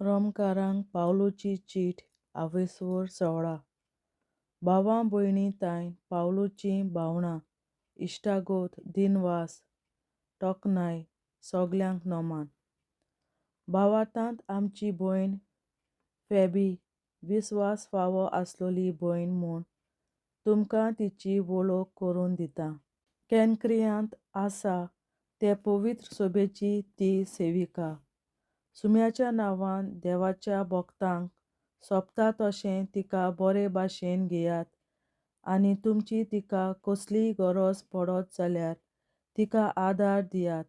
रोमकारांक पावलोची चीट आवेसोर 16. भावां भयणी ताईं पावलोची भावणां इश्टागोत दिनवास तोखणाय सगल्यांक नोमान. भावार्थांत आमची भयण फेबी विस्वास फावो आसलोली भयण म्हूण तुमकां तिची वळख करून दिता. केनक्रियांत आसा ते पवित्र सोबेची ती सेविका. सुम्याच्या नांवान देवाच्या भोगतांक सोबता तशें तिका बरे भाशेन घेयात आनी तुमची तिका कसलीय गरज पडत जाल्यार तिका आदार दियात.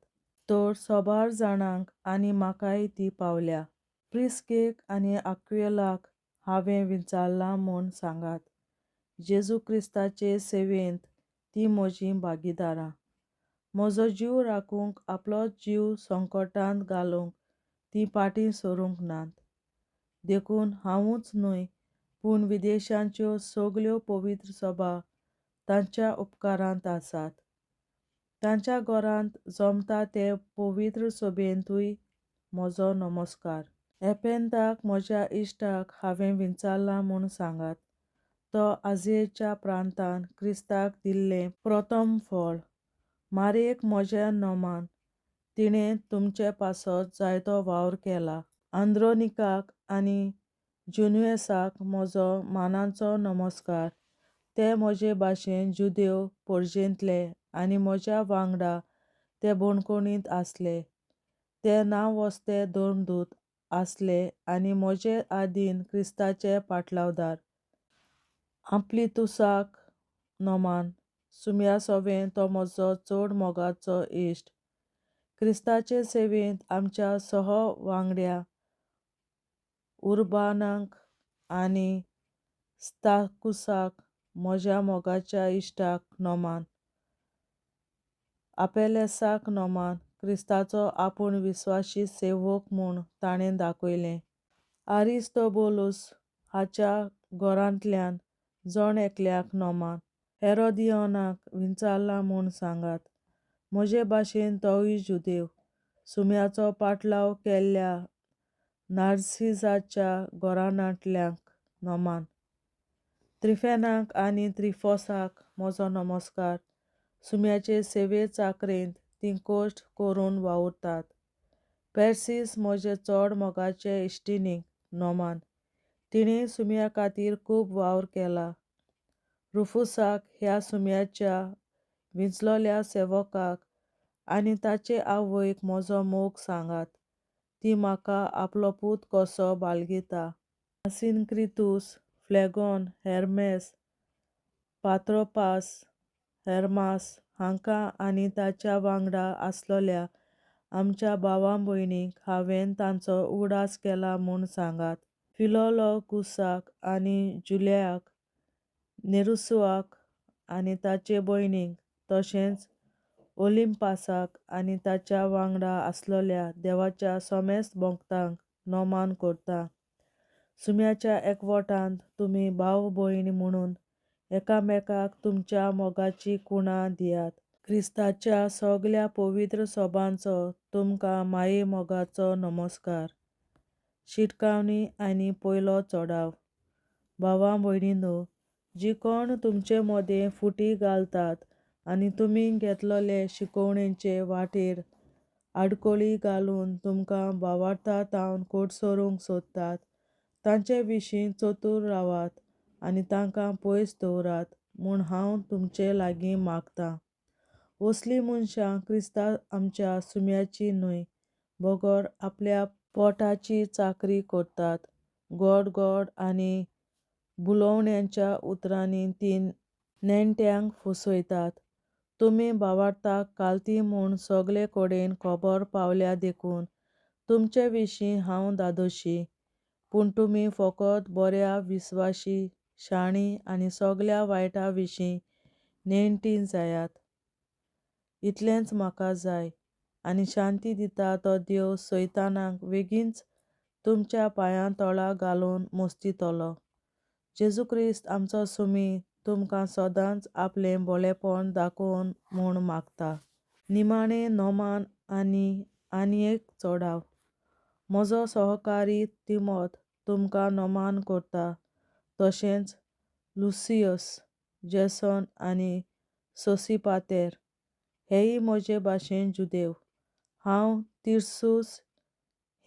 तर सोबार जाणांक आनी म्हाकाय ती पावल्या. प्रिस्केक आनी आक्विलाक हांवें विचारलां म्हूण सांगात. जेजू क्रिस्ताचे सेवेंत ती म्हजीं भागीदारां. म्हजो जीव राखूंक आपलो जीव संकटांत घालूंक ती फाटीं सरूंक नात. देखून हांवूच न्हय पूण विदेशांच्यो सगल्यो पवित्र सभा तांच्या उपकारांत आसात. तांच्या घरांत जमता ते पवित्र सभेंतूय म्हजो नमस्कार. एपेंताक म्हज्या इश्टाक हांवें विचारलां म्हूण सांगात. तो आसियेच्या प्रांतांत क्रिस्ताक दिल्लें प्रथम फळ. मारयेक म्हज्या नोमान तिणें तुमचे पासत जायतो वावर केला. आंद्रोनिकाक आनी जुनियसाक म्हजो मानाचो नमस्कार. ते म्हजे भाशेन जुदेव पर्जेंतले आनी म्हज्या वांगडा ते बणकणींत आसले. ते नांववस्ते धर्मदूत आसले आनी म्हजे आदीन क्रिस्ताचे पाटलावदार. आंप्लितुसाक नोमान. सुम्या सोबेन तो म्हजो चड मोगाचो इश्ट. क्रिस्ताचे सेवेंत आमच्या सह वांगड्या उर्बानाक आनी स्ताकुसाक म्हज्या मोगाच्या इश्टाक नोमान. आपेलेसाक नोमान. क्रिस्ताचो आपूण विस्वासी सेवक म्हूण ताणें दाखयलें. आरिस्तोबुलूस हाच्या घरांतल्यान जण एकल्याक नोमान. हेरोदियोनाक विचारलां म्हूण सांगात. म्हजे भाशेन तोवूय जुदेव. सुम्याचो पाटलाव केल्ल्या नार्सिसाच्या घराण्यांतल्यांक नोमान. त्रिफेनाक आनी त्रिफोसाक म्हजो नमस्कार. सुम्याचे सेवे चाकरेंत तीं कश्ट करून वावुरतात. पेर्सीस म्हजे चड मोगाचे इश्टिणीक नोमान. तिणें सुम्या खातीर खूब वावर केला. रुफुसाक ह्या सुम्याच्या विंचलोल्या सेवकाक आनी ताचे आवयक म्हजो मोग सांगात. ती म्हाका आपलो पूत कसो बाळगिता. आसिनक्रितूस, फ्लेगोन, हेर्मेस, पात्रोबास, हेर्मास हांकां आनी ताच्या वांगडा आसलोल्या आमच्या भावां भयणींक हांवें तांचो उगडास केला म्हूण सांगात. फिलोलोगुसाक आनी जुलियाक, नेरुसुआक आनी ताचे भयणींक तशेंच ओलिंपासाक आनी ताच्या वांगडा आसलोल्या देवाच्या सोमेस्त भोगतांक नोमान करता. सुम्याच्या एकवटांत तुमी भाव भयण म्हणून एकामेकाक तुमच्या मोगाचीं कुणां दियात. क्रिस्ताच्या सगल्या पवित्र सोबांचो तुमकां माये मोगाचो नमस्कार. शिटकावणी आनी पयलो चोडाव. भावां भयणींनो, जीं कोण तुमचे मदें फुटी घालतात आनी तुमी घेतलोले शिकोवणेचे वाटेर आडखळी घालून तुमकां भावार्थांतावन कोडसरूंक सोदतात, तांचे विशीं चतूर रावात आनी तांकां पयस दवरात म्हूण हांव तुमचे लागीं मागतां. असलीं मनशां क्रिस्ता आमच्या सुम्याची न्हय, बगर आपल्या पोटाची चाकरी करतात. गोड आनी भुलोवण्यांच्या उतरांनी तीं नेण्ट्यांक फसयतात. तुमी भावार्थाक कालती म्हूण सगले कडेन खबर पावल्या देखून तुमचे विशीं हांव धादोशी. पूण तुमी फकत बऱ्या विस्वासी, शाणीं आनी सगल्या वायटा विशीं नेणटीं जायात. इतलेंच म्हाका जाय. आनी शांती दिता तो देव सैतानाक बेगीनच तुमच्या पांयां तळा घालून मस्तितलो. जेजू क्रिस्त आमचो सुमी तुमकां सदांच आपलें बळेपण दाखोवन म्हूण मागता. निमाणें नोमान आनी एक चोडाव. म्हजो सहकारी तिमोथ तुमकां नोमान करता, तशेंच लुसियस, जेसन आनी सोसिपातेर हेय म्हजे भाशेन जुदेव. हांव तिर्सूस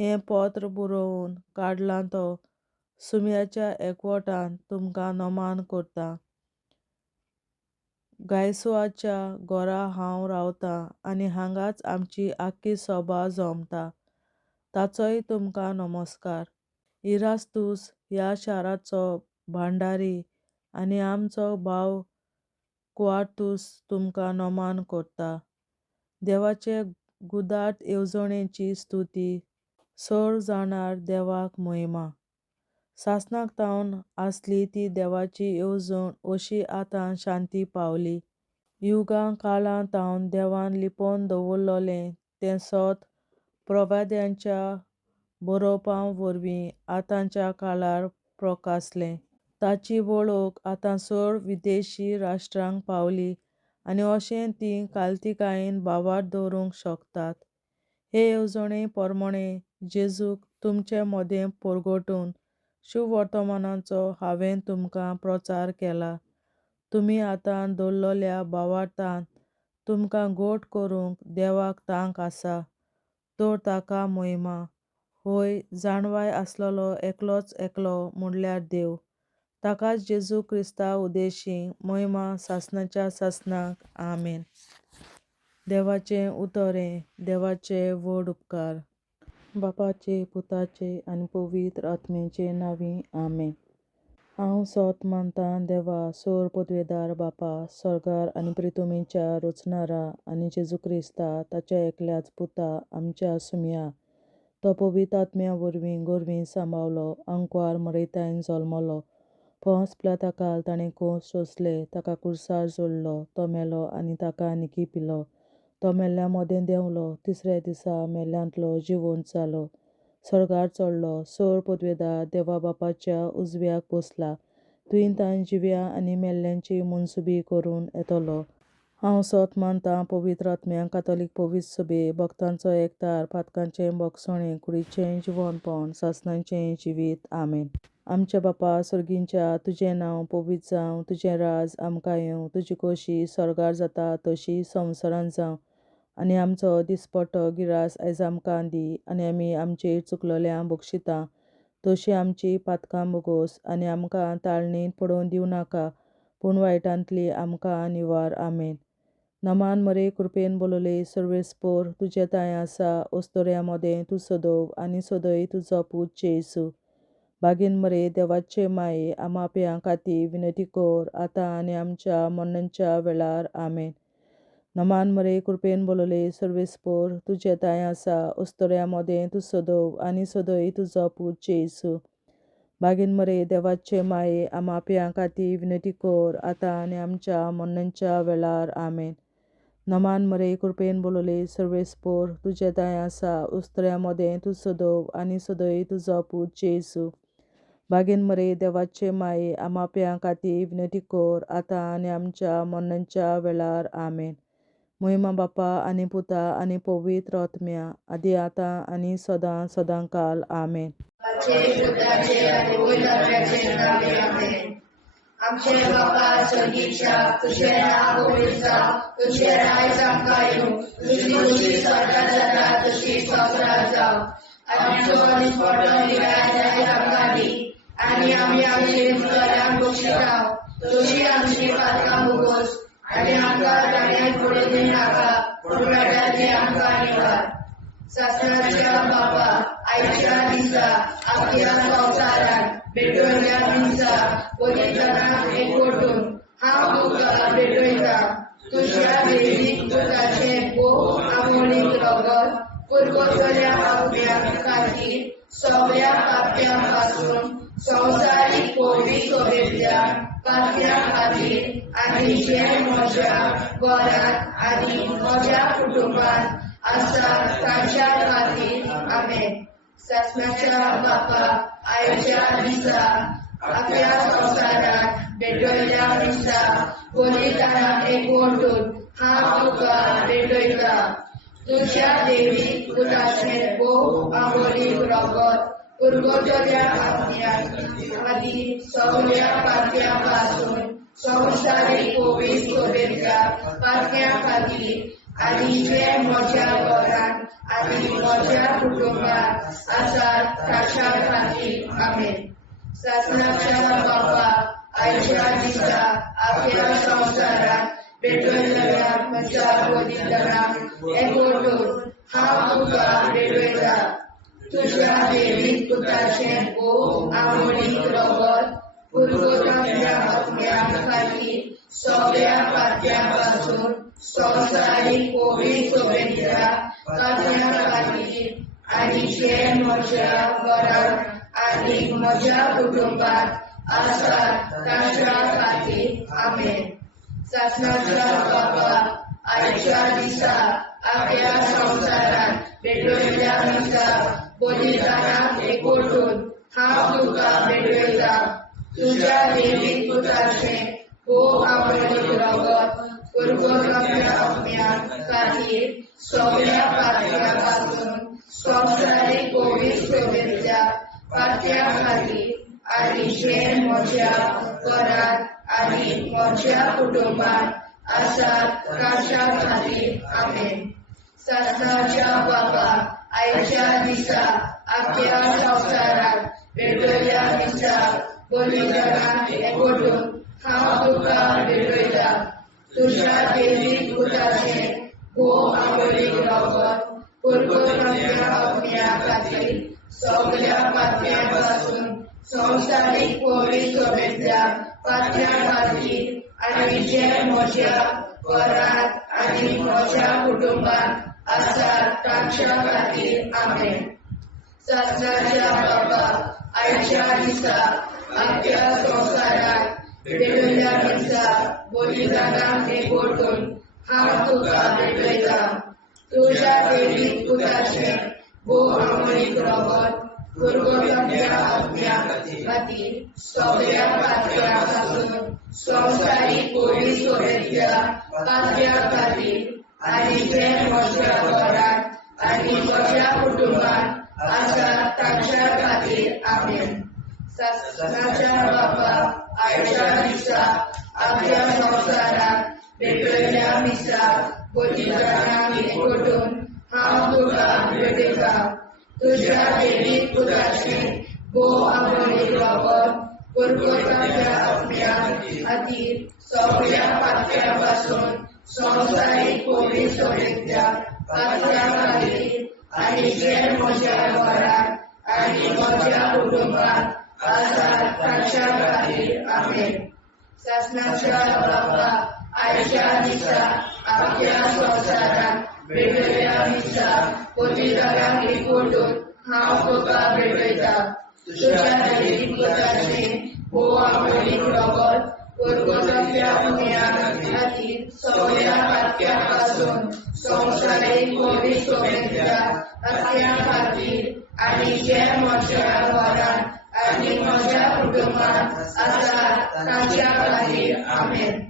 हें पत्र बरोवन काडलां तो सुमयाच्या एकवटान तुमकां नोमान करता. गायसोआच्या घरा हांव रावतां आनी हांगाच आमची आख्खी सभा जमता, ताचोय तुमकां नमस्कार. इरास्तूस ह्या शाराचो भांडारी आनी आमचो भाव कुआर्तूस तुमकां नोमान करता. देवाचे गुदाट येवजणेची स्तुती. सर जाणार देवाक महिमा. सासणाक तावन आसली ती देवाची येवजण अशी आतां शांती पावली. युगां काळां तावन देवान लिपोवन दवरलोलें तें सोत प्रवाद्यांच्या बरोवपां वरवीं आतांच्या काळार प्रकाशलें. ताची वळख आतां चड विदेशी राष्ट्रांक पावली आनी अशें तीं काल्तिकायेन भावार्थ दवरूंक शकतात. हे येवजणे पोरमोणें जेजूक तुमचे मदें परगटून शुभ वर्तमानाचो हांवें तुमकां प्रचार केला. तुमी आतां दवरलोल्या भावार्थांत तुमकां घोट करूंक देवाक तांक आसा, तर ताका महिमा. होय, जाणवाय आसलोलो एकलोच एकलो म्हणल्यार देव. ताकाच जेजू क्रिस्ता उद्देशीं महिमा सासणाच्या सासणाक. आमेन. देवाचें उतरें. देवाचे व्हड उपकार. बापाचे, पुताचे आनी पवित्र आत्म्याचे नांवीं. आमेन. हांव सोत मानतां देवा, सर पदवेदार बापा, स्वर्गार आनी पृथ्वीच्या रचणारा, आनी जेजू क्रिस्ता ताच्या एकल्याच पुता आमच्या सुमया. तो पवित्र आत्म्या वरवीं गोरवीं सांबावलो, अंकवार मरयतायन जल्मलो. पोंस पिलाताकाल ताणें खूंस सोंसले, ताका क्रुसार जोडलो, तो मेलो आनी ताका निखिपिलो. तो मेल्ल्या मदें देंवलो, तिसऱ्या दिसा मेल्ल्यांतलो जिवंत जालो, स्वर्गार चडलो, सर पदवेदार देवा बापाच्या उजव्याक बसला, थंय तांय जिव्या आनी मेल्ल्यांची मनसुबी करून येतलो. हांव सोत मानतां पवित्र आत्म्यांक, कातोलीक पवित्र सभे, भक्तांचो एकठार, पातकांचें भोगसणें, कुडीचें जिवंतपण, सासणाचें जिवीत. आमेन. आमच्या बापा सुर्गींच्या, तुजें नांव पवित्र जावं, तुजें राज आमकां येवं, तुजी खोशी स्वर्गार जाता तशी संवसारांत जावं. आनी आमचो दिसपट्टो गिरास आयज आमकां दी, आनी आमी आमचेर चुकलोल्यांक बक्षिता तशीं आमची पातकां बोगोस, आनी आमकां ताळणेंत पडोवन दिवं नाका, पूण वायटांतली आमकां निवार. आमेन. नमान मरे कृपेन बोलोले सर्वेस्पोर, तुजे ताय आसा, ओस्तोऱ्या मोदें तूं सदोव आनी सदय तुजो पूत जेसू. बागेन मरे देवाचे माये, आमाप्यां खातीर विनंती कर, आतां आनी आमच्या मरणाच्या वेळार. आमेन. नमान मरे कृपेन बोलोले सर्वेस्पोर, तुजे ताय आसा, ओस्तोऱ्या मोदें तूं सदोव आनी सदय तुजो पूत जेसू. बागेन मरे देवाचे माये, आमाप्यां खातीर विनंती कर, आतां आनी आमच्या मरणाच्या वेळार. आमेन. नमान मरे कृपेन बोलोले सर्वेस्पोर, तुजे ताय आसा, ओस्तोऱ्या मोदें तूं सदोव आनी सदय तुजो पूत जेसू. बागेन मरे देवाचे माये, आमाप्यां खातीर विनंती कर, आतां आनी आमच्या मरणाच्या वेळार. आमेन. महिमा बापा आनी पुता आनी पवित्र आत्म्या, आदी आतां आनी सदां सदांकाल. आमेन. आमचे बापा स्वर्गीच्या, तुझें नांव पवित्र जावं, तुझें राज आमकां येवं, तुजी खोशी स्वर्गार जाता तशी संवसारांत जावं. आमचो दिसपट्टो गिरास आयज आमकां दी, आनी आमी आमचेर चुकलोल्यांक बक्षिता तशीं आमची पातकां बोगोस, आनी आमकां ताळणेंत पडोवन दिवं नाका, पूण वायटांतली आमकां निवार. सासणाच्या बापा, आयच्या दिसा आख्ख्या संवसारांत भेटवयल्या दिसा पवित्रांक एकवटून हांव तुका भेटयता. तुज्या वेळीक पुताचें भोव आमोणीक रगत पुरगोसल्या आत्म्या खातीर सगळ्या पाप्यां पासून संवसारीक पवित्र सभेंतल्या पाप्यां खातीर, आनी जे म्हज्या घरांत आनी म्हज्या कुटुंबांत आसा तांच्या खातीर. आमेन. सासणाच्या बापा, आयच्या दिसा आख्ख्या संवसारांत भेटवयल्या दिसा पवित्रांक एकवटून हांव तुका भेटयता. तुझ्या देवी पुताचे भोव आंबोलीक रगत पुरगोटल्या आत्म्याक आदी सगळ्या पात्यापासून संवसारीक कोवीड सोबेतल्या पात्या खातीर आनी जे म्हज्या घरान आनी म्हज्या कुटुंबात आसात ताच्या खातीर आमेन. शासनाच्या बाबा आयच्या दिसा आख्या संवसारात भेटयल्या म्हज्या बलिदानाक एकवटून हांव तुका भेटयता. तुझ्या देवीक पुताचें भोव आंबोलीक रगत पुरगोटल्या आत्म्या खातीर सगळ्या पात्यापासून संवसारीक कोवीड सोबेतल्या पात्या खातीर आनी जे म्हज्या घरान आनी म्हज्या कुटुंबात आसात ताच्या खातीर आमेन. शासनाच्या बाबा आयच्या दिसा आख्या संवसारात भेटयल्या म्हज्या बलिदानाक एकवटून हांव तुका भेटयता. तुझ्या देवीक पुताचें भोव आंबोलीक रगत पुरगोटल्या आत्म्या खातीर सगळ्या पात्यापासून संवसारीक कोवीड सोबेतल्या पात्या खातीर आनी जे म्हज्या घरात आनी म्हज्या कुटुंबात आसात ताच्या खातीर आमेन. शासनाच्या बाबा आयच्या दिसा आख्या संवसारात भेटयल्या म्हज्या बलिदानाक एकवटून हांव तुका भेटयता. तुझ्या देवीक पुताचें भोव आंबोलीक रगत पुरगोटल्या आत्म्या खातीर सगळ्या पात्यापासून संवसारीक कोवीड सोबेतल्या पात्या खातीर आनी जे म्हज्या घरात आनी म्हज्या कुटुंबात आसात ताच्या खातीर आमेन. शासनाच्या बाबा आयच्या दिसा आख्या संवसारात भेटयल्या म्हज्या बलिदानाक एकवटून हांव तुका भेटयता. तुझ्या देवीक पुताचें भोव आंबोलीक रगत पुरगोटल्या आत्म्या खातीर सगळ्या पात्यापासून संवसारीक कोवीड सोबेतल्या पात्या खातीर आनी जे म्हज्या घरात आनी म्हज्या कुटुंबात आसात ताच्या खातीर आमेन. शासनाच्या बाबा आयच्या दिसा आख्या संवसारात भेटयल्या म्हज्या बलिदानाक एकवटून हांव तुका भेटयता. तुझ्या देवीक पुताचें भोव आंबोलीक रगत पुरगोटल्या आत्म्या खातीर सगळ्या पात्यापासून संवसारीक कोवीड सोबेतल्या पात्या खातीर आनी जे म्हज्या घरात आनी म्हज्या कुटुंबात आसात ताच्या खातीर आमेन. शासनाच्या बाबा आयच्या दिसा आख्या संवसारात भेटयल्या म्हज्या बलिदानाक एकवटून हांव तुका भेटयता. तुझ्या देवीक पुताचें भोव आंबोलीक रगत पुरगोटल्या आत्म्या खातीर सगळ्या पात्यापासून संवसारीक कोवीड सोबेतल्या पात्या खातीर आनी जे म्हज्या घरात आनी म्हज्या कुटुंबात आसात ताच्या खातीर आमेन.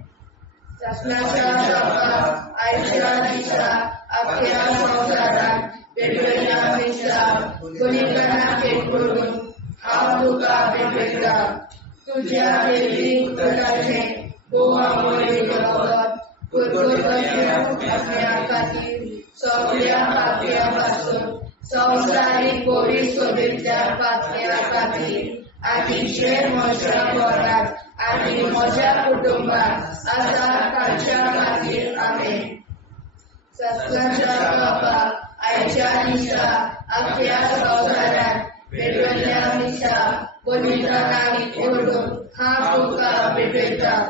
शासनाच्या बाबा आयच्या दिसा आख्या संवसारात भेटयल्या म्हज्या बलिदानाक एकवटून हांव तुका भेटयता. तुझ्या देवीक पुताचें भोव आंबोलीक रगत पुरगोटल्या आत्म्या खातीर सगळ्या पात्यापासून संवसारीक कोवीड सोबेतल्या पात्या खातीर आनी जे म्हज्या घरात आनी म्हज्या कुटुंबात आसात ताच्या खातीर आमेन. शासनाच्या बाबा आयच्या दिसा आख्या संवसारात भेटयल्या म्हज्या बलिदानाक एकवटून हांव तुका भेटयता.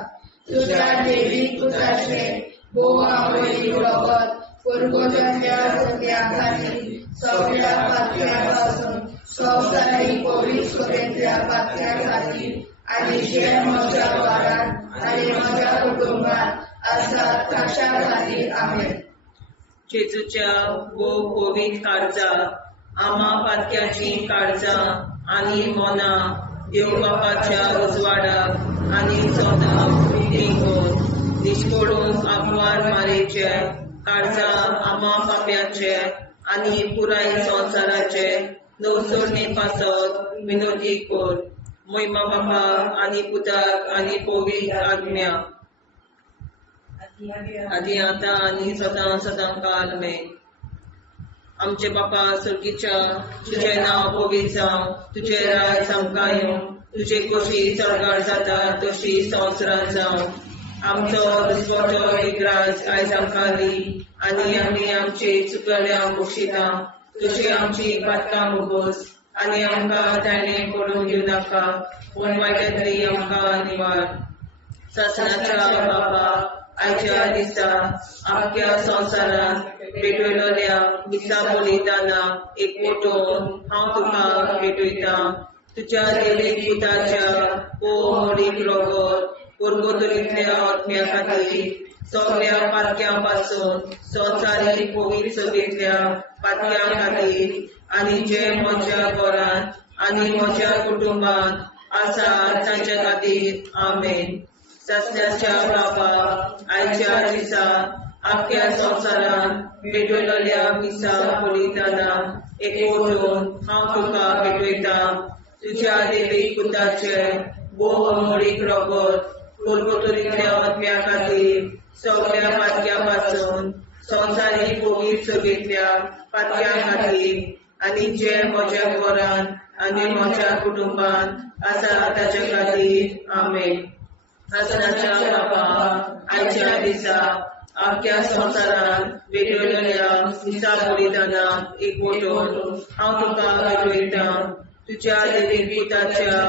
तुझ्या देवीक पुताचें भोव आंबोलीक रगत पुरगोटल्या आत्म्या खातीर सगळ्या पात्यापासून संवसारीक कोवीड सोबेतल्या पात्या खातीर आनी जे म्हज्या घरात आनी म्हज्या कुटुंबात आसात ताच्या खातीर आमेन. जेजूच्या भोव कोवीड काळजां आम्हा पातक्याची काळजां आनी मोना देव बापाच्या उजवाडाक आनी सोदाक निश्पडून आंकवार मारेचे काळजा आम्हा पाप्याचे आणि पुराय संसाराचे नवसोडणे पासत विनोदी कोर महिमा बापा आणि पुताक आणि पवित्र आत्म्या आधी आता आणि सदां सदां काल मे आमचे बापा सर्गीच्या तुझे नाव पवित्र जावं तुझे राय सामका येवं तुझे कशी चडगाड जाता तशी संवसारांत जावं आमचो दुसरो विग्राज आयज आमकां दी आनी आमी आमचे चुकल्यांक बक्षिता तशी आमची पातकां मुगोस आनी आमकां ताणें पडूंक दिवं नाका पूण वायटांतली आमकां निवार सासणाच्या बाबा आयच्या दिसा आख्या संवसारांत भेटयलोल्या दिसा बलिदाना एकवटून हांव तुका भेटयता तुज्या देवीक पुताच्या मोडीक रगत पुर्गोतरींतल्या आत्म्या खातीर सगळ्या पातक्यां पासून संवसारीक पवित्र सभेंतल्या पातक्यां खातीर आनी जे म्हज्या घरांत आनी म्हज्या कुटुंबांत आसा तांच्या खातीर आमेन सासण्याच्या बाबा आयच्या दिसा आख्या संवसारांत भेटयलोल्या दिसा बलिदाना एकवटून हांव तुका भेटयता तुज्या देवीक पुताचे मोडीक रगत पुर्गोतरींतल्या आत्म्या खातीर सगळ्या पातक्यां पासून संवसारीक पवित्र सभेंतल्या पातक्यां खातीर आनी जे म्हज्या घरांत आनी म्हज्या कुटुंबांत आसा ताचे खातीर आमेन सासणाच्या बाबा आयच्या दिसा आख्या संवसारांत भेटयलोल्या दिसा बलिदाना एकवटून हांव तुका भेटयता तुज्या देवीक पुताच्या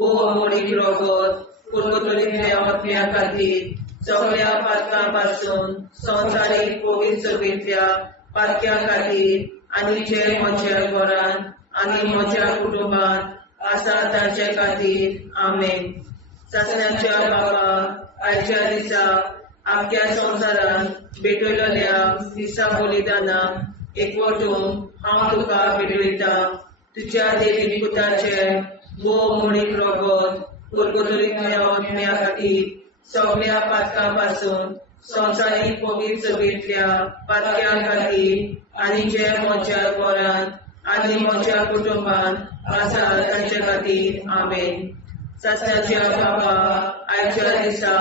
मोडीक रगत पुर्गोतरींतल्या आत्म्या खातीर सगळ्या पातकां पासून संवसारीक पवित्र सभेंतल्या पातक्यां खातीर आनी जे म्हज्या घरांत आनी म्हज्या कुटुंबांत आसा तांचे खातीर आमेन सासण्याच्या बाबा आयच्या दिसा आख्या संवसारांत भेटयलोल्या दिसा बलिदाना एकवटून हांव तुका भेटयता तुज्या देवीक पुताचे मोडीक रगत पुर्गोतरींतल्या आत्म्या खातीर सगळ्या पातकां पासून संवसारीक पवित्र सभेंतल्या पातक्यां खातीर आनी जे म्हज्या घरांत आनी म्हज्या कुटुंबांत आसा तांचे खातीर आमेन सासण्याच्या बाबा आयच्या दिसा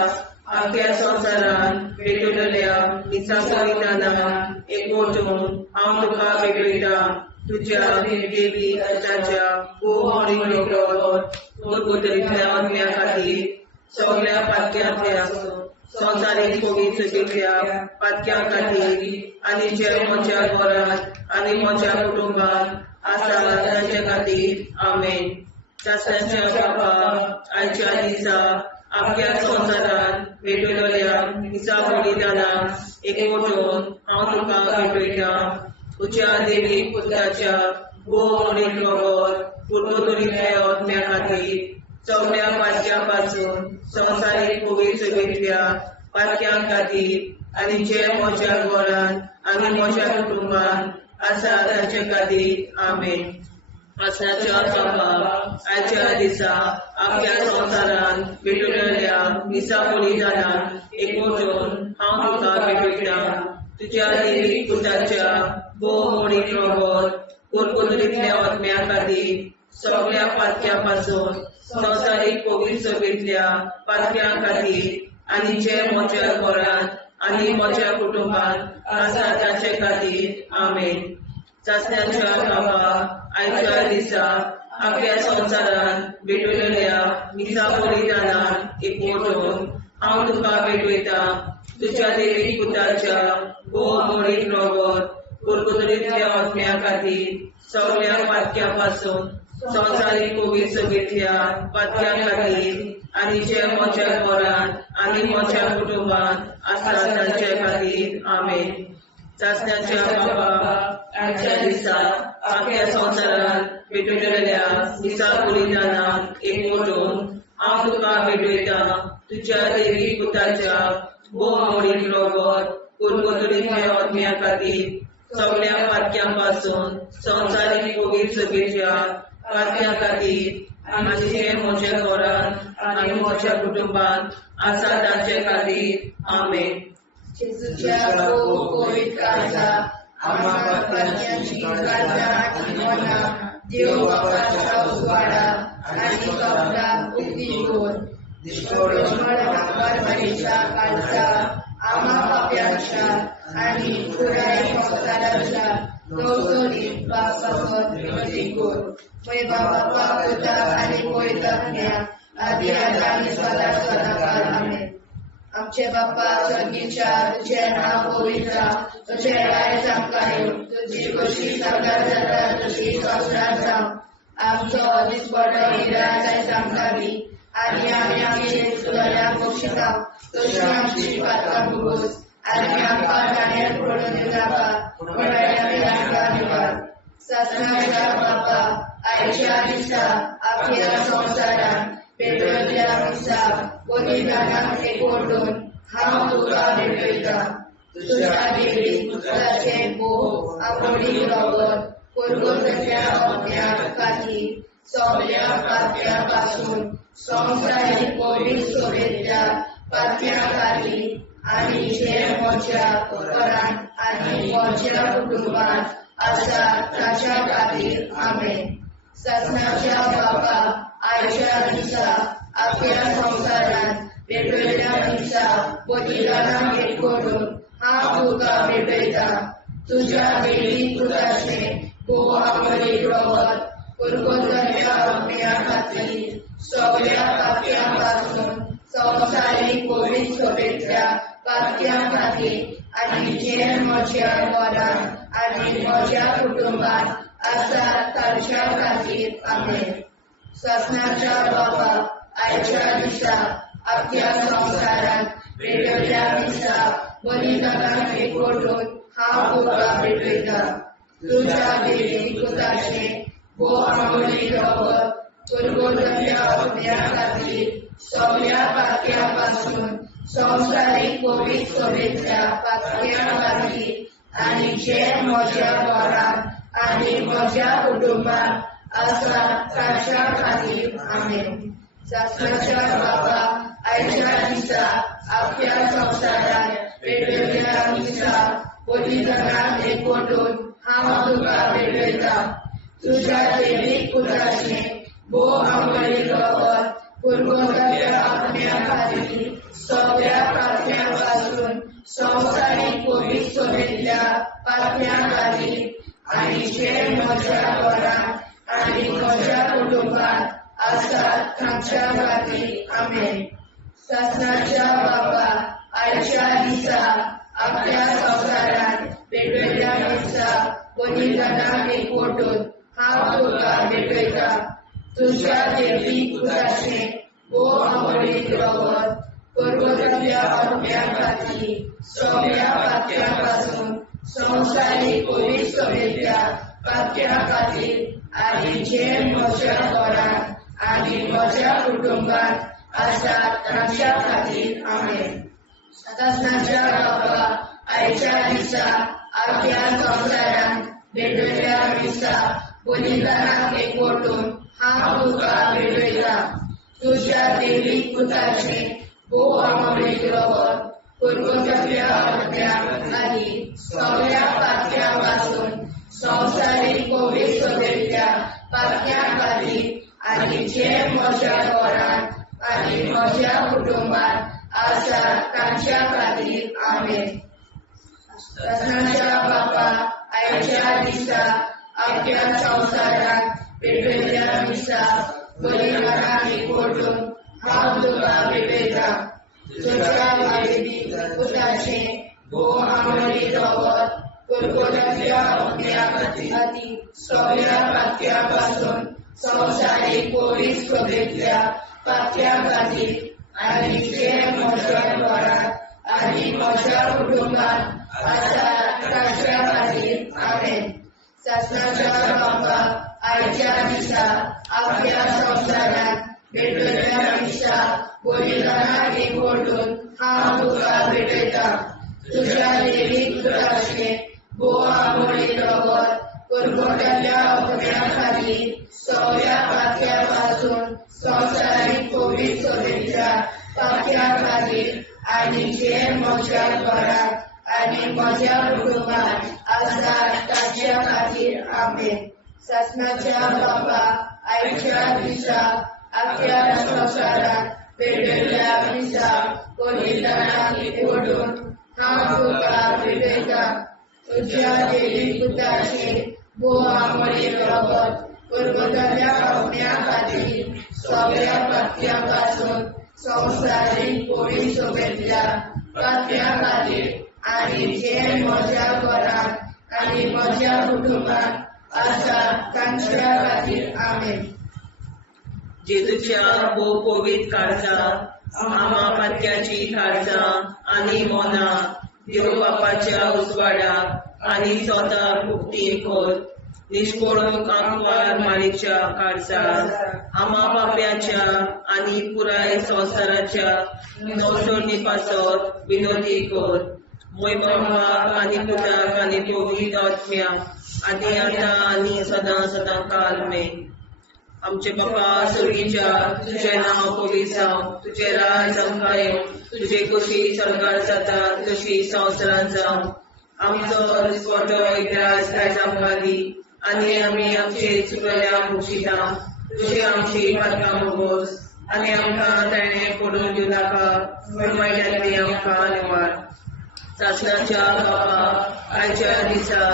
आख्या संवसारांत भेटयलोल्या दिसा बलिदाना एकवटून हांव तुका भेटयता तुज्या देवीक पुताच्या मोडीक रगत पुर्गोतरींतल्या आत्म्या खातीर सगळ्या पातक्यांतल्या संवसारीक पवित्र सभेंतल्या पातक्यां खातीर आनी जे म्हज्या घरांत आनी म्हज्या कुटुंबांत आसा तांचे खातीर आमेन सासण्याच्या बाबा आयच्या दिसा आख्या संवसारांत भेटयलोल्या दिसा बलिदाना एकवटून हांव तुका भेटयता तुज्या देवीक पुताच्या मोडीक रगत पुर्गोतरींतल्या आत्म्या खातीर सगळ्या पातक्यां पासून संवसारीक पवित्र सभेंतल्या पातक्यां खातीर आनी जे म्हज्या घरांत आनी म्हज्या कुटुंबांत आसा तांचे खातीर आमेन सासण्याच्या बाबा आयच्या दिसा आख्या संवसारांत भेटयलोल्या दिसा बलिदाना एकवटून हांव तुका भेटयता तुज्या देवीक पुताच्या मोडीक रगत पुर्गोतरींतल्या आत्म्या खातीर सगळ्या पातक्यां पासून संवसारीक पवित्र सभेंतल्या पातक्यां खातीर आनी जे म्हज्या घरांत आनी म्हज्या कुटुंबांत आसा तांचे खातीर आमेन सासण्याच्या बाबा आयच्या दिसा आख्या संवसारांत भेटयलोल्या दिसा बलिदाना एकवटून हांव तुका भेटयता तुज्या देवीक पुताच्या मोडीक रगत पुर्गोतरींतल्या आत्म्या खातीर सगळ्या पातक्यां पासून संवसारीक पवित्र सभेंतल्या पातक्यां खातीर आनी जे म्हज्या घरांत आनी म्हज्या कुटुंबांत आसा तांचे खातीर आमेन सासण्याच्या बाबा आयच्या दिसा आख्या संवसारांत भेटयलोल्या दिसा बलिदाना एकवटून हांव तुका भेटयता तुज्या देवीक पुताच्या मोडीक रगत पुर्गोतरींतल्या आत्म्या खातीर सगळ्या पातक्यां पासून संवसारीक पवित्र सभेंतल्या पातक्यां खातीर आनी जे म्हज्या घरांत आनी म्हज्या कुटुंबांत आसा तांचे खातीर आमेन जेजूच्या पवित्र काळजा आम्हा पाप्यांची काळजा आणि मना देव बापाच्या उजवाडा आणि कपडा उक्ती होत परमेच्या काळजा आम्हा पाप्यांच्या आणि पुराई संसाराच्या नवसोनीत बापावर विनंती कर बाबा पुत्र आणि पवित्र आधी आणि सदा सदाकाळ आमेन. आमचे बाप्पा स्वर्गीच्या तुझे नाव पवित्र तुझे राय चांगला येऊन तुझी कशी सगळ्यात जाता तशी संसारात जाऊ आमचो अधिक पडो हिराय सांगावी आणि आम्ही तुला पोषिता तशी आमची पात्र भूगोस आणि आमका जाण्यात पडून जावा निवार ससनाच्या बाप्पा आईच्या दिसा आपल्या संसारात पेटवल्या दिसा बलिदानात एकवटून हांव तुका भेटयता तुझ्या देवी पुत्राचे भोग आवडी रगत पुरगोतल्या अज्ञान खातीर सगळ्या पाप्यापासून संसारीक पवित्र सोबेच्या पाप्या खातीर आणि जे म्हज्या घरांत आणि म्हज्या कुटुंबात आसा ताच्या खातीर आमेन. ससनाच्या बापा आयच्या दिसा आपल्या संसारात पेटवल्या दिसा बलिदानाक एकवटून हांव तुका भेटयता तुझ्या देवी पुत्राचे भोग आवडी रगत पुरगोतल्या अज्ञा खातीर सगळ्या पाप्यापासून संसारीक पवित्र सोबेच्या पाप्या खातीर आणि जे म्हज्या घरांत आणि म्हज्या कुटुंबात आसा ताच्या खातीर आमेन. ससनाच्या बापा आयच्या दिसा आपल्या संसारात पेटवल्या दिसा बलिदानाक एकवटून हांव तुका भेटयता तुझ्या देवी पुत्राचे भोग आवडी रगत पुरगोतल्या अज्ञा खातीर सगळ्या पाप्यापासून संसारीक पवित्र सोबेच्या पाप्या खातीर आणि जे म्हज्या घरांत आणि म्हज्या कुटुंबात आसा ताच्या खातीर आमेन. ससनाच्या बापा आयच्या दिसा आपल्या संसारात पेटवल्या दिसा बलिदानाक एकवटून हांव तुका भेटयता तुझ्या देवी पुत्राचे भोग आवडी रगत पुरगोतल्या अज्ञा खातीर सगळ्या पाप्यापासून संसारीक पवित्र सोबेच्या पाप्या खातीर आणि जे म्हज्या घरांत आणि म्हज्या कुटुंबात आसा ताच्या खातीर आमेन. ससनाच्या बापा आयच्या दिसा आपल्या संसारात पेटवल्या दिसा बलिदानाक एकवटून हांव तुका भेटयता तुझ्या देवी पुत्राचे भोग आवडी रगत पुरगोतल्या अज्ञा खातीर सगळ्या पाप्यापासून संसारीक पवित्र सोबेच्या पाप्या खातीर आणि जे म्हज्या घरांत आणि म्हज्या कुटुंबात आसा ताच्या खातीर आमेन. ससनाच्या बापा आयच्या दिसा आपल्या संसारात पेटवल्या दिसा बलिदानाक एकवटून हांव तुका भेटयता तुझ्या देवी पुत्राचे भोग आवडी रगत पुरगोतल्या अज्ञा खातीर सगळ्या पाप्यापासून संसारीक पवित्र सोबेच्या पाप्या खातीर आणि जे म्हज्या घरांत आणि म्हज्या कुटुंबात आसा ताच्या खातीर आमेन. ससनाच्या बापा आयच्या दिसा आपल्या संसारात पेटवल्या दिसा बलिदानाक एकवटून हांव तुका भेटयता तुझ्या देवी पुत्राचे भोग आवडी रगत पुरगोतल्या अज्ञा खातीर सगळ्या पाप्यापासून संसारीक पवित्र सोबेच्या पाप्या खातीर आणि जे म्हज्या घरांत आणि म्हज्या कुटुंबात आसा ताच्या खातीर आमेन. ससनाच्या बापा आयच्या दिसा आपल्या संसारात पेटवल्या दिसा बलिदानाक एकवटून हांव तुका भेटयता तुझ्या देवी पुत्राचे भोग आवडी रगत पुरगोतल्या अज्ञा खातीर सगळ्या पाप्यापासून संसारीक पवित्र सोबेच्या पाप्या खातीर आणि जे म्हज्या घरात आणि म्हज्या कुटुंबात आसात तांच्या खातीर आमेन. सासणाच्या बाबा आयच्या दिसा आख्या संवसारात पेटयल्ल्या दिसा कोलिदानाक ओडून हांव तुका भेटयता. तुज्या देवी पुताचे भोवामळे रगत परबताच्या पावण्या खातीर सगळ्या पातक्यां पासून संवसारीक पोळी सोबेतल्या पातक्यां खातीर आनी जे म्हज्या घरात आनी म्हज्या कुटुंबात आसा तांच्या खातीर आमेन. जेजूच्या भोव पवित्र काळजा आमा पातक्याची काळजा आनी मोना देव बापाच्या उजवाडाक आनी स्वता मुक्ती कर. निष्पळून आंकवार माळेच्या काळजार आमा बाप्याच्या आनी पुराय संवसाराच्या नवसोडणी पासत विनोदी कर. मोय बापाक आनी पुताक आनी पवित्र आत्म्याक आदी आतां आनी सदां सदां काल मेन. आमचे बापा सर्गीच्या तुझें नांव पवित्र जावं, तुजें राज आमकां येवं, तुजे कशी सरकार जाता तशी संवसारांत जावं. आमचो दिसपटो इतिहास आयज आमकां दी आनी आमी आमचे चुकलेल्यांक बक्षिता. तुजी आमची पातकां मोगोस आनी आमकां ताणें पडून दिवं नाका, वायटांतली आमकां निवाड. सासणाच्या बापा आयच्या दिसा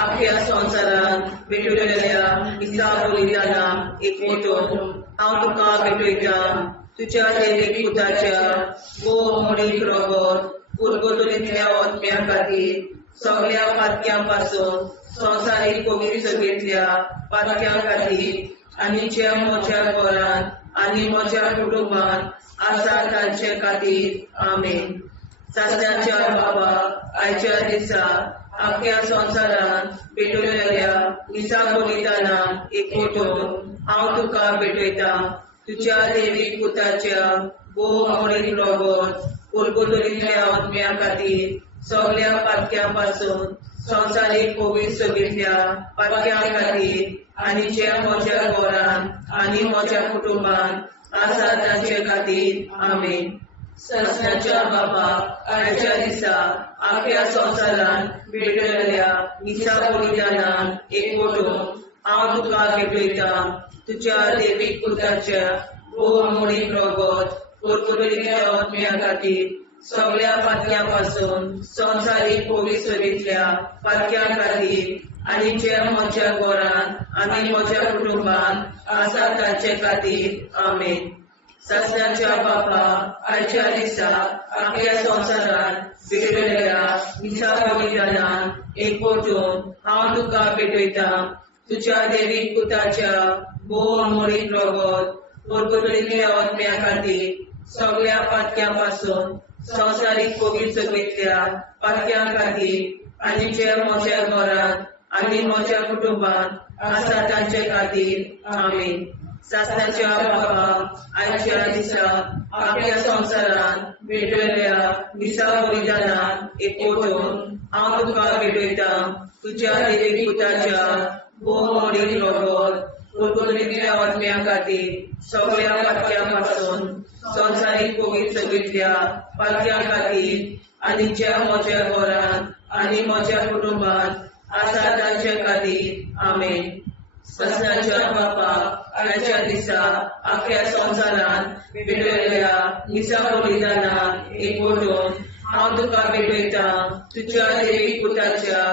आख्या संवसारांत भेटयलेल्या दिसा बलिदानाक एकवटून हांव तुका भेटयता. तुज्या देवीक पुताच्या भोव मोडीक रगत उरगतुरींतल्या आत्म्या खातीर सगळ्या पातक्यां पासून संवसारीक पवित्र सभेंतल्या पातक्यां खातीर आनी ज्या म्हज्या घरांत आनी म्हज्या कुटुंबात आसा तांचे खातीर आमेन. सासणाच्या बाबा आयच्या दिसा आख्या संवसारांत भेटयलेल्या दिसा बलिदानाक एकवटून हांव तुका भेटयता. तुज्या देवीक पुताच्या भोव मोडीक रगत उरगतुरींतल्या आत्म्या खातीर सगळ्या पातक्यां पासून संवसारीक पवित्र सभेंतल्या पातक्यां खातीर आनी जे म्हज्या घरांत आनी म्हज्या कुटुंबात आसा तांचे खातीर आमेन. सासणाच्या बाबा आयच्या दिसा आख्या संवसारांत भेटयलेल्या दिसा बलिदानाक एकवटून हांव तुका भेटयता. तुज्या देवीक पुताच्या भोव मोडीक रगत उरगतुरींतल्या आत्म्या खातीर सगळ्या पातक्यां पासून संवसारीक पवित्र सभेंतल्या पातक्यां खातीर आनी जे म्हज्या घरांत आनी म्हज्या कुटुंबात आसा तांचे खातीर आमेन. सासणाच्या बापा आयच्या दिसा आख्या संवसारांत भेटयलेल्या दिसा बलिदानाक एकवटून हांव तुका भेटयता. तुज्या देवीक पुताच्या भोव मोडीक रगत उरगतुरींतल्या आत्म्या खातीर सगळ्या पातक्यां पासून संवसारीक पवित्र सभेंतल्या पातक्यां खातीर आनी जे म्हज्या घरांत आनी म्हज्या कुटुंबात आसा तांचे खातीर आमेन. सासणाच्या बाबा आयच्या दिसा आख्या संवसारांत भेटयलेल्या दिसा बलिदानाक एकवटून हांव तुका भेटयता. तुज्या देवीक पुताच्या भोव मोडीक रगत उरगतुरींतल्या आत्म्या खातीर सगळ्या पातक्यां पासून संवसारीक पवित्र सभेंतल्या पातक्यां खातीर आनी ज्या म्हज्या घरांत आनी म्हज्या कुटुंबात आसा तांचे खातीर आमेन. सासणाच्या बापा आयच्या दिसा आख्या संवसारांत भेटयलेल्या दिसा बलिदानाक एकवटून हांव तुका भेटयता. तुज्या देवीक पुताच्या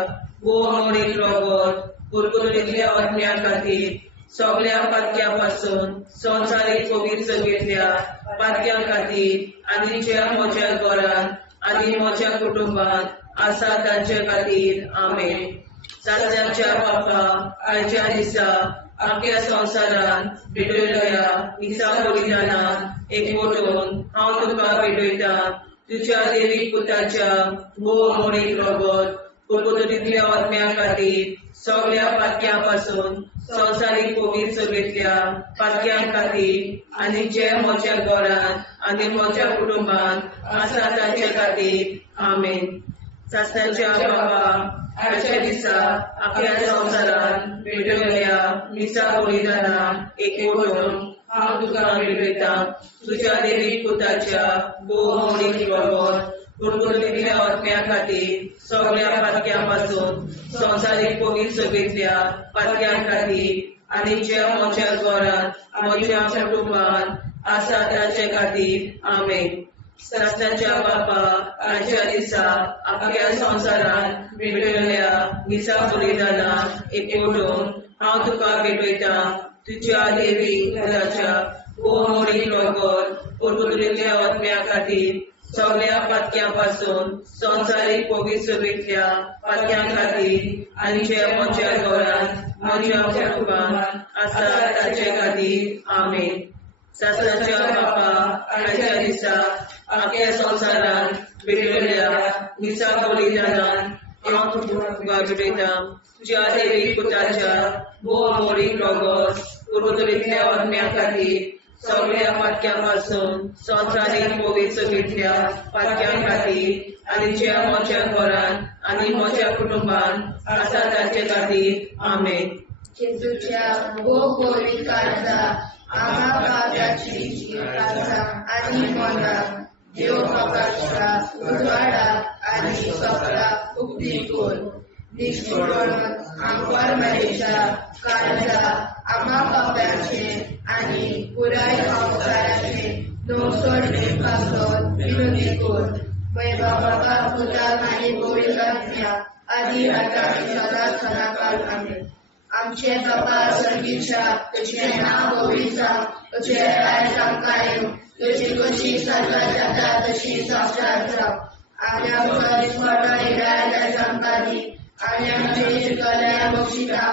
भोव मोडीक रगत उरगतुरींतल्या आत्म्या खातीर सगळ्या पातक्यां पासून संवसारीक पवित्र सभेंतल्या पातक्यां खातीर आनी ज्या म्हज्या घरांत आनी म्हज्या कुटुंबात आसा तांचे खातीर आमेन. सासणाच्या बापा आयच्या दिसा आख्या संवसारांत भेटयलेल्या दिसा बलिदानाक एकवटून हांव तुका भेटयता. तुज्या देवीक पुताच्या भोव मोडीक रगत उरगतुरींतल्या आत्म्या खातीर सगळ्या पातक्यां पासून संवसारीक पवित्र सभेंतल्या पातक्यां खातीर आनी जे म्हज्या घरांत आनी म्हज्या कुटुंबात आसा तांचे खातीर आमेन. सासणाच्या बाबा आयच्या दिसा आख्या संवसारांत भेटयलेल्या दिसा बलिदानाक एकवटून हांव तुका भेटयता तुज्या देवी पुताच्या मोडीक रगत कुरकुरीतल्या आत्म्या खातीर सगळ्या पातक्यां पासून संवसारीक पवित्र सभेंतल्या पातक्यां खातीर आनी जे म्हज्या घरांत म्हज्या कुटुंबांत आसा ताचे खातीर आमेन. सासणाच्या बापा आजच्या दिसा आख्या संवसारांत भेटयल्ल्या दिसा बलिदानाक एकवटून हांव तुका भेटयता तुज्या देवी पुताच्या मोडीक रगत कुरकुरीतल्या आत्म्या खातीर सगळ्या पातक्यां पासून संवसारीक पवित्र सभेंतल्या पातक्यां खातीर आनी जे म्हज्या घरांत म्हज्या कुटुंबांत आसा ताचे खातीर आमेन. सासणाच्या बापा आजच्या दिसा आख्या संवसारांत भेटयल्ल्या दिसा बलिदानाक हांव तुका भेटयता तुज्या देवी पुताच्या मोडीक रगत कुरकुरीतल्या आत्म्या खातीर सगळ्या पातक्यां पासून संवसारीक पवित्र सभेंतल्या पातक्यां खातीर आनी जे म्हज्या घरांत आनी म्हज्या कुटुंबांत आसा ताचे खातीर आमेन. जेजूच्या गोगोली काळजा आम्हा पाप्याची काळजा आनी मनाक देव बापाच्या उजवाडा आनी सपला उक्ती कोर निष्ठुरण आमकां मेळच्या काळजा आम्हा पाप्याचे आनी पुराय संवसाराचे नवसोडणे पासत विनोदी कोर. बाबा पुताक आनी पवित्र आत्म्या आदी आतां आनी सदांच सदांकाळ आमेन. आमचे बाबा सर्गीच्या तुझे नाव पवित्र तुझे राज आमकां येवं तुजी कशी स्वर्गांत जाता तशी संवसारांत जावं. आनी आमचो दिसपट्टो निराय आमकां दी आनी आमचे शिकल्या बक्षिता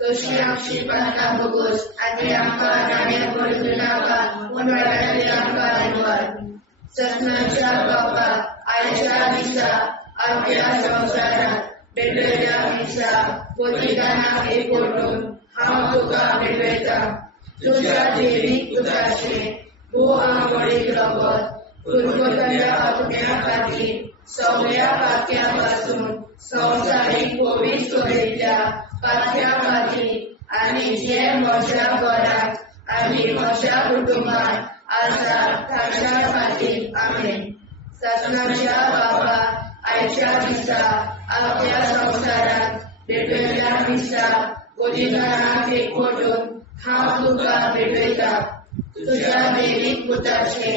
तशी आमची प्रार्थना बगोस आनी आमकां नाणे पडूं नाका पूण वाटायली आमकां निवड. ससनाच्या बापा आयच्या दिसा आमच्या संवसारांत भेटयल्ल्या दिसा बलिदानाक एकवटून हांव तुका भेटयता तुज्या देवी पुताचे मोडीक रगत कुरकुरीतल्या आत्म्या खातीर सगळ्या पातक्यां पासून संवसारीक पवित्र सभेंतल्या पातक्यां खातीर आनी जे म्हज्या घरांत आनी म्हज्या कुटुंबांत आसा ताच्या खातीर आमेन. ससनाच्या बापा आयच्या दिसा आख्या संवसारांत भेटयल्ल्या दिसा बलिदानाक एकवटून हांव तुका भेटयता तुज्या देवी पुताचे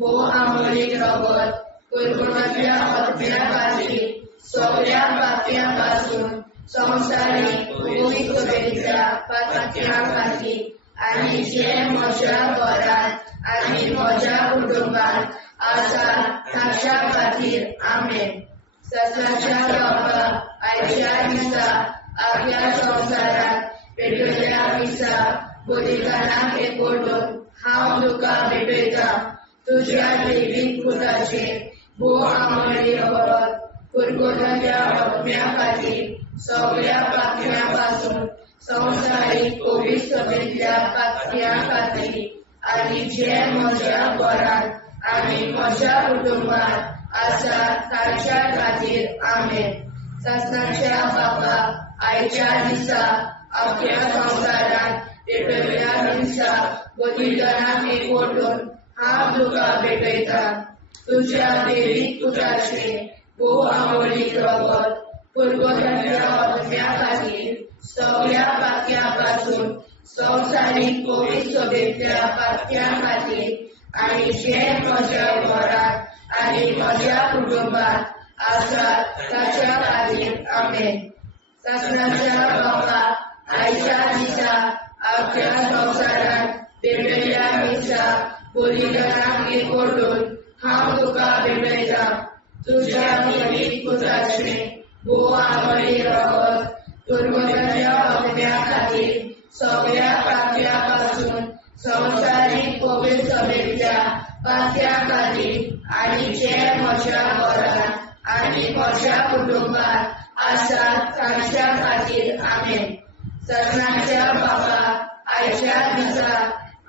मोडीक रगत कुरकुरीतल्या आत्म्या खातीर सगळ्या पातक्यां पासून संवसारीक पवित्र सभेंतल्या पातक्यां खातीर आनी जे म्हज्या घरांत आनी म्हज्या कुटुंबांत आसा ताच्या खातीर आमेन. ससनाच्या बापा आयच्या दिसा आख्या संवसारांत भेटयल्ल्या दिसा बलिदानाक एकवटून हांव तुका भेटयता तुज्या देवी पुताचे मोडीक रगत कुरकुरीतल्या आत्म्या खातीर सगळ्या पातक्यां पासून संवसारीक पवित्र सभेंतल्या पातक्यां खातीर आनी जे म्हज्या घरांत आनी म्हज्या कुटुंबांत आसा ताच्या खातीर आमेन. ससनाच्या बापा आयच्या दिसा आख्या संवसारांत भेटयल्ल्या दिसा बलिदानाक एकवटून हांव तुका भेटयता तुज्या देवी पुताचे मोडीक रगत कुरकुरीतल्या आत्म्या खातीर सगळ्या पातक्यां पासून संवसारीक पवित्र सभेंतल्या पातक्यां खातीर आनी जे म्हज्या घरांत आनी म्हज्या कुटुंबांत आसा ताच्या खातीर आमेन. ससनाच्या बापा आयच्या दिसा आख्या संवसारांत भेटयल्ल्या दिसा बलिदानाक एकवटून हांव तुका भेटयता तुज्या देवी पुताचे मोडीक रगत कुरकुरीतल्या आत्म्या खातीर सगळ्या पातक्यां पासून संवसारीक पवित्र सभेंतल्या पातक्यां खातीर आनी जे म्हज्या घरांत आनी म्हज्या कुटुंबांत आसा ताच्या खातीर आमेन. ससनाच्या बापा आयच्या दिसा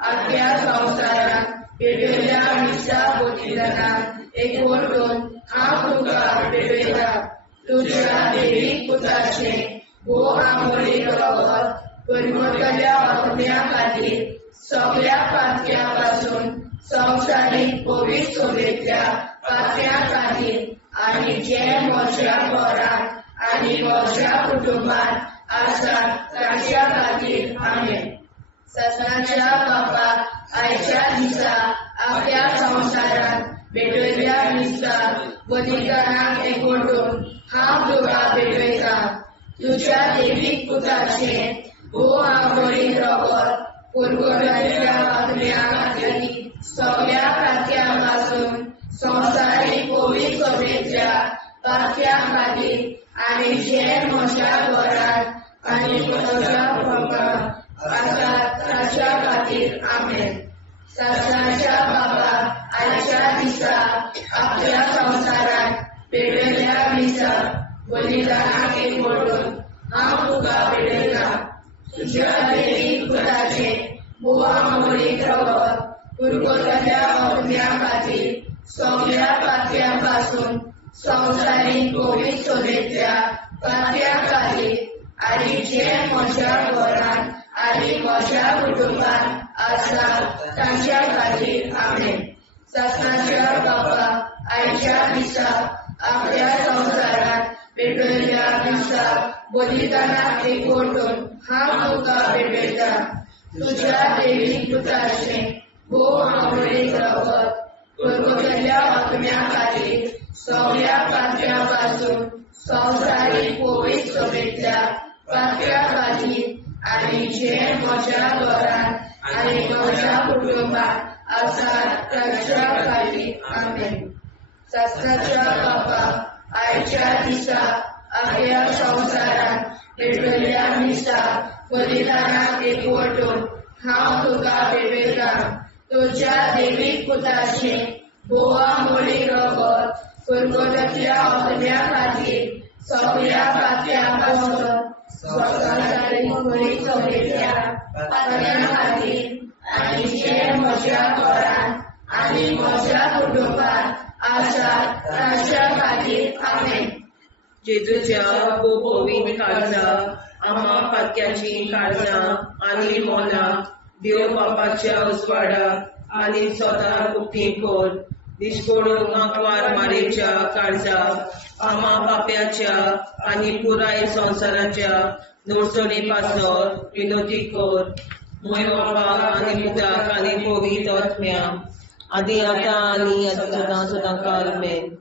आख्या संवसारांत भेटयल्ल्या दिसा बलिदानाक एकवटून हांव तुका भेटयता तुज्या देवी पुताचे मोडीक रगत कुरकुरीतल्या आत्म्या खातीर सगळ्या पातक्यापासून संवसारीक पवित्र सभेच्या पातक्या खातीर आनी जे म्हज्या घरांत आनी म्हज्या कुटुंबांत आसात तांच्या खातीर आमेन. ससनाच्या बापाक आयच्या दिसा आपल्या संवसारांत भेटयल्या दिसता बलिदानाक एकवटून हांव तुका भेटयता. तुज्या देवीक पुताचें आंबोळी रगत पुरगोट्याच्या आत्म्या खातीर सगळ्या पातक्यापासून संवसारीक पवित्र सभेच्या पातक्या खातीर आनी जे म्हज्या घरांत आनी म्हज्या कुटुंबांत आसात तांच्या खातीर आमेन. ससनाच्या बापाक आयच्या दिसा आपल्या संवसारांत भेटयल्या दिसा बलिदानाक एकवटून हांव तुका भेटयता. तुज्या देवीक पुताचें आंबोळी रगत पुरगोट्याच्या आत्म्या खातीर सगळ्या पातक्यापासून संवसारीक पवित्र सभेच्या पातक्या खातीर आनी जे म्हज्या घरांत आनी म्हज्या कुटुंबांत आसात तांच्या खातीर आमेन. ससनाच्या बापाक आयच्या दिसा आपल्या संवसारांत भेटयल्या दिसा बलिदानाक एकवटून हांव तुका भेटयता. तुज्या देवीक पुताचें आंबोळी रगत पुरगोट्याच्या आत्म्या खातीर सगळ्या पातक्यापासून संवसारीक पवित्र सभेच्या पातक्या खातीर आनी जे म्हज्या घरांत आनी म्हज्या कुटुंबांत आसात तांच्या खातीर आमेन. ससनाच्या बापाक आयच्या दिसा आपल्या संवसारांत भेटयल्या दिसा बलिदानाक एकवटून हांव तुका भेटयता. तुज्या देवीक पुताचें आंबोळी रगत पुरगोट्याच्या आत्म्या खातीर सगळ्या पातक्यापासून संवसारीक पवित्र सभेच्या पातक्या खातीर आनी जे म्हज्या घरांत आनी म्हज्या कुटुंबांत आसात तांच्या खातीर आमेन. जेजूच्या पवित्र काळजा आम्हा पातक्याची काळजां आनी मोलां देव बापाच्या उजवाडाक आनी सदां उक्ती कोर. दिसपडून आंकवार मारेच्या काळजा आम्हा पाप्याच्या आनी पुराय संवसाराच्या नोडसणी पासत विनोदी कोर. मोय बापाक आनी पुताक आनी पवित्र आत्म्या आदी आतां आनी सदां सदां काल आमेन.